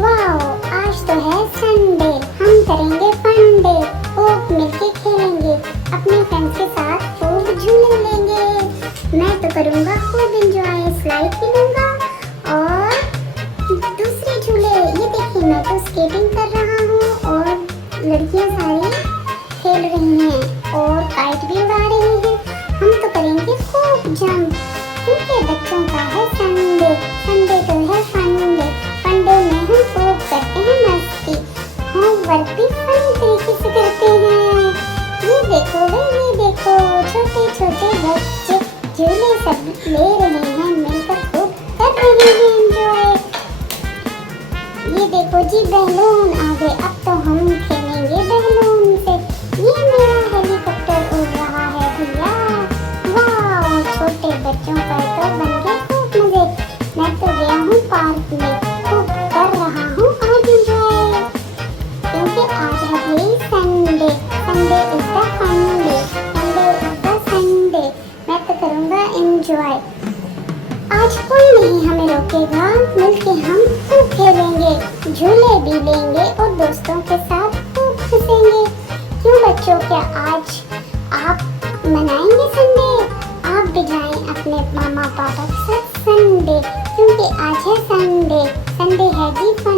Wow, आज तो है संडे, हम करेंगे फन डे, खूब मिलके खेलेंगे, अपने फ्रेंड्स के साथ खूब झूले लेंगे। मैं तो करूँगा खूब एंजॉय, स्लाइड भी लूँगा और दूसरे झूले। ये देखिए, मैं तो स्केटिंग कर रहा हूँ और लड़कियाँ सारी खेल रही हैं और काइट भी उड़ा रही हैं। हम तो करेंगे खूब जंप, क्योंकि बच्चों का है संडे। संडे तो है फन डे, फन डे में हम खूब करते हैं मस्ती, होमवर्क भी फन तरीके से करते हैं। ये देखो वे, ये देखो, छोटे छोटे बच्चे झूले सब ले रहे हैं, मिलकर खूब कर रहे हैं एंजॉय। ये देखो जी, बैलून आ गए, अब तो हम खेलेंगे बैलून से। ये मेरा हेलीकॉप्टर उड़ रहा है भैया, वाह, छोटे बच्चों का तो बन गया खूब मजे। मैं तो गया हूँ पार्क में, खूब कर रहा हूँ आज एंजॉय, क्योंकि आज है भाई Sunday. Sunday is the fun day, Sunday is the Sunday. मैं तो करूँगा एंजॉय, आज कोई नहीं हमें रोकेगा, मिलके हम खूब खेलेंगे, झूले भी लेंगे और दोस्तों के साथ खूब हंसेंगे। क्यों बच्चों, क्या आज आप मनाएंगे संडे? आप भी जाएं अपने मामा पापा के साथ संडे, क्योंकि आज है संडे। संडे है जी फन